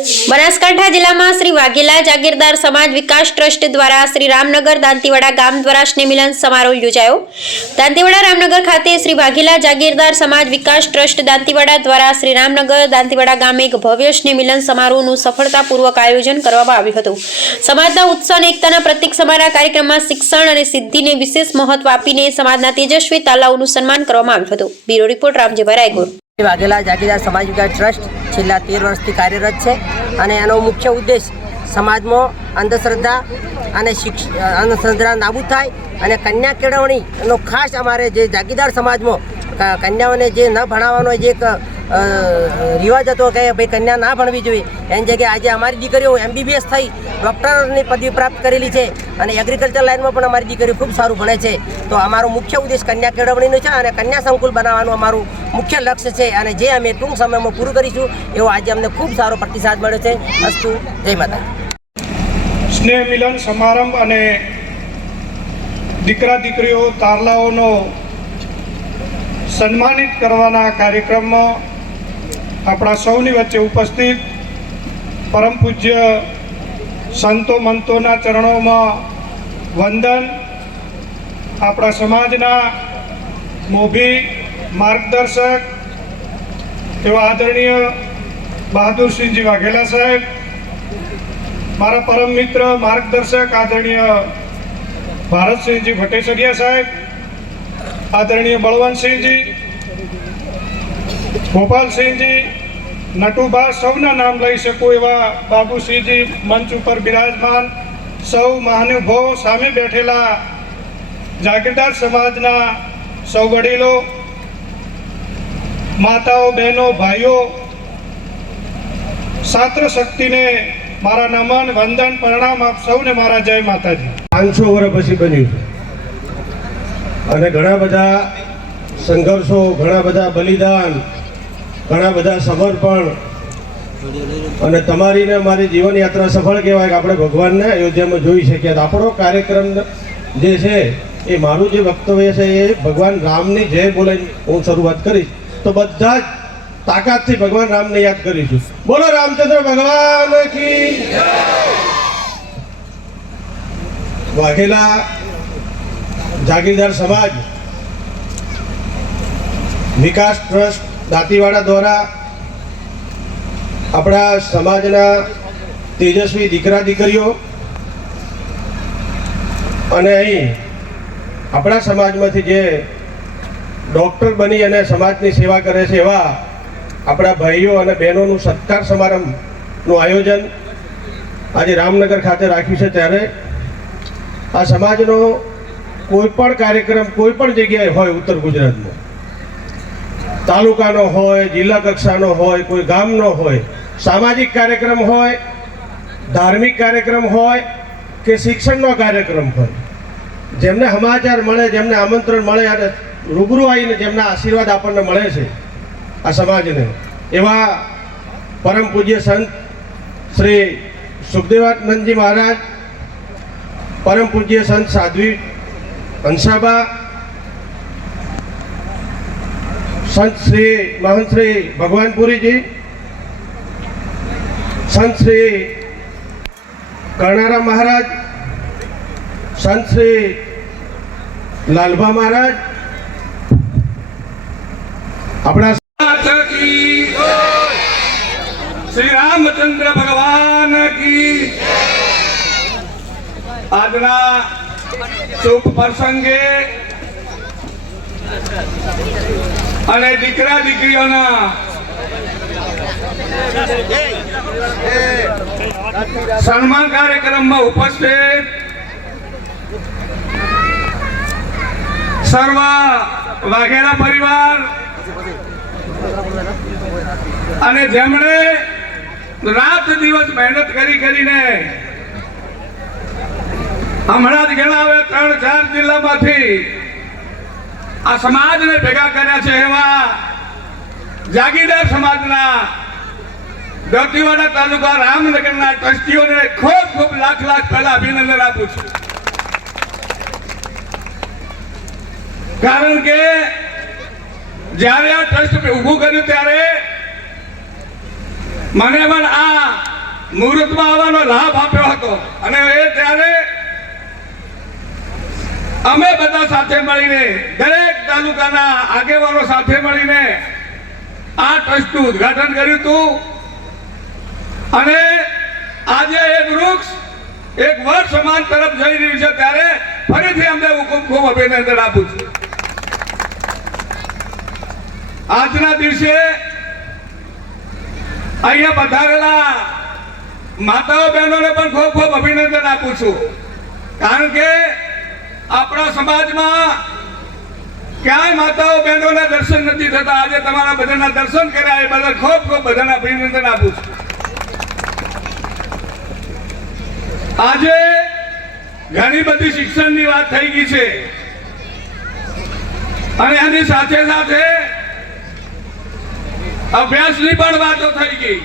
બનાસકાંઠા જિલ્લામાં શ્રી વાઘેલા જાગીરદાર સમાજ વિકાસ ટ્રસ્ટ દ્વારા શ્રી રામનગર દાંતીવાડા ગામ દ્વારા સ્નેહ મિલન સમારોહ યોજાયો। દાંતીવાડા રામનગર ખાતે શ્રી વાઘેલા જાગીરદાર સમાજ વિકાસ ટ્રસ્ટ દાંતીવાડા દ્વારા શ્રી રામનગર દાંતીવાડા ગામે એક ભવ્ય સ્નેહ મિલન સમારોહનું સફળતાપૂર્વક આયોજન કરવામાં આવ્યું હતું। સમાજના ઉત્સાહ અને એકતાના પ્રતીક સમાના કાર્યક્રમમાં શિક્ષણ અને સિદ્ધિને વિશેષ મહત્વ આપીને સમાજના તેજસ્વી તાલાઓનું સન્માન કરવામાં આવ્યું હતું। Bureau report Ramjibhai Raygor. વાઘેલા જાગીરદાર સમાજ વિકાસ ટ્રસ્ટ છેલ્લા 13 વર્ષથી કાર્યરત છે અને એનો મુખ્ય ઉદ્દેશ સમાજમાં અંધશ્રદ્ધા અને અંધશ્રદ્ધા નાબૂદ થાય અને કન્યા કેળવણીનો ખાસ અમારે જે જાગીરદાર સમાજમાં કન્યાઓને જે ન ભણાવવાનો જે એક રિવાજ હતો કે ભાઈ કન્યા ના ભણવી જોઈએ, એની જગ્યાએ આજે અમારી દીકરીઓ MBBS થઈ ડૉક્ટરની પદવી પ્રાપ્ત કરેલી છે અને એગ્રીકલ્ચર લાઇનમાં પણ અમારી દીકરીઓ ખૂબ સારું ભણે છે। તો અમારો મુખ્ય ઉદ્દેશ કન્યા કેળવણીનો છે અને કન્યા સંકુલ બનાવવાનું અમારું મુખ્ય લક્ષ્ય છે અને જે અમે ટૂંક સમયમાં પૂરું કરીશું એવો આજે અમને ખૂબ સારો પ્રતિસાદ મળ્યો છે। અસ્તુ, જય માતા। સ્નેહ મિલન સમારંભ અને દીકરા દીકરીઓ તારલાઓનો સન્માનિત કરવાના કાર્યક્રમમાં આપણા સૌની વચ્ચે ઉપસ્થિત પરમ પૂજ્ય સંતો મંતોના ચરણોમાં વંદન, આપણા સમાજના મોભી માર્ગદર્શક એવા આદરણીય બહાદુરસિંહજી વાઘેલા સાહેબ, મારા પરમ મિત્ર માર્ગદર્શક આદરણીય ભારતસિંહજી ભટ્ટેસરિયા સાહેબ, આદરણીય બળવંતસિંહજી, ગોપાલસિંહજી, નટુભા, સૌના નામ લઈ શકું એવા બાબુસિંહજી, મંચ ઉપર બિરાજમાન સૌ મહાનુભાવો, સામે બેઠેલા જાગીરદાર સમાજના સૌ વડીલો, માતાઓ, બહેનો, ભાઈઓ, છાત્ર શક્તિને મારા નમન, વંદન, પ્રણામ આપ સૌને મારા જય માતાજી। 500 વર્ષ પછી બન્યું અને ઘણા બધા સંઘર્ષો, ઘણા બધા બલિદાન, ઘણા બધા સમર્પણ અને તમારી ને મારી જીવન યાત્રા સફળ કહેવાય કે આપણે ભગવાનને અયોધ્યામાં જોઈ શકીએ। આપણો કાર્યક્રમ જે છે એ મારું જે વક્તવ્ય છે એ ભગવાન રામની જય બોલાવી હું શરૂઆત કરીશ તો બધા જ તાકાતથી ભગવાન રામને યાદ કરીશું। બોલો રામચંદ્ર ભગવાન કી જય। વાઘેલા જાગીરદાર સમાજ વિકાસ ટ્રસ્ટ દાંતીવાડા દ્વારા આપણા સમાજના તેજસ્વી દીકરા દીકરીઓ અને અહીં આપણા સમાજમાંથી જે ડૉક્ટર બની અને સમાજની સેવા કરે છે એવા આપણા ભાઈઓ અને બહેનોનું સત્કાર સમારંભનું આયોજન આજે રામનગર ખાતે રાખ્યું છે। ત્યારે આ સમાજનો કોઈ પણ કાર્યક્રમ કોઈ પણ જગ્યાએ હોય, ઉત્તર ગુજરાતમાં તાલુકાનો હોય, જિલ્લા કક્ષાનો હોય, કોઈ ગામનો હોય, સામાજિક કાર્યક્રમ હોય, ધાર્મિક કાર્યક્રમ હોય કે શિક્ષણનો કાર્યક્રમ હોય, જેમને સમાચાર મળે, જેમને આમંત્રણ મળે અને રૂબરૂ આવીને જેમના આશીર્વાદ આપણને મળે છે આ સમાજને, એવા પરમ પૂજ્ય સંત શ્રી સુખદેવાનંદજી મહારાજ, પરમ પૂજ્ય સંત સાધ્વી હંસાબા, સંત શ્રી મહંત શ્રી ભગવાનપુરીજી, સંત શ્રી કર્ણારામ મહારાજ, સંત શ્રી લાલભા મહારાજ, આપણા શ્રી રામચંદ્ર ભગવાન કી। આજના શુભ પ્રસંગે અને દીકરા દીકરીઓના સન્માન કાર્યક્રમમાં ઉપસ્થિત સર્વ વાઘેલા પરિવાર અને જેમણે રાત દિવસ મહેનત કરીને હમણાં જ ગણાવે 3-4 જિલ્લામાંથી આ સમાજને ભેગા કર્યા છે એવા જાગીરદાર સમાજના દાંતીવાડા તાલુકા રામનગરના ટ્રસ્ટીઓને ખૂબ ખૂબ લાખ પહેલા અભિનંદન આપું છું। કારણ કે જ્યારે આ ટ્રસ્ટ ઊભું કર્યું ત્યારે મને પણ આ મુહૂર્તમાં આવવાનો લાભ આપ્યો હતો અને એ ત્યારે અમે બધા સાથે મળીને દરેક તાલુકાના આગેવાનો સાથે મળીને આ ટ્રસ્ટનું ઉદ્ઘાટન કર્યું હતું અને આજે એક વૃક્ષ એક વર્ષ સમાન તરફ જઈ રહ્યું છે ત્યારે ફરીથી અમને ખૂબ અભિનંદન આપું છું. આજના દિવસે અહીંયા પધારેલા માતાઓ બહેનોને પણ ખૂબ ખૂબ અભિનંદન આપું છું, કારણ કે આપણા સમાજમાં ક્યાંય માતાઓ બહેનોના દર્શન નથી થતા. આજે તમારા બધાના દર્શન કર્યા એ બદલ ખૂબ ખૂબ બધાને અભિનંદન આપું છું. આજે ઘણી બધી શિક્ષણની વાત થઈ ગઈ છે અને એની સાથે સાથે અભ્યાસની પણ વાતો થઈ ગઈ.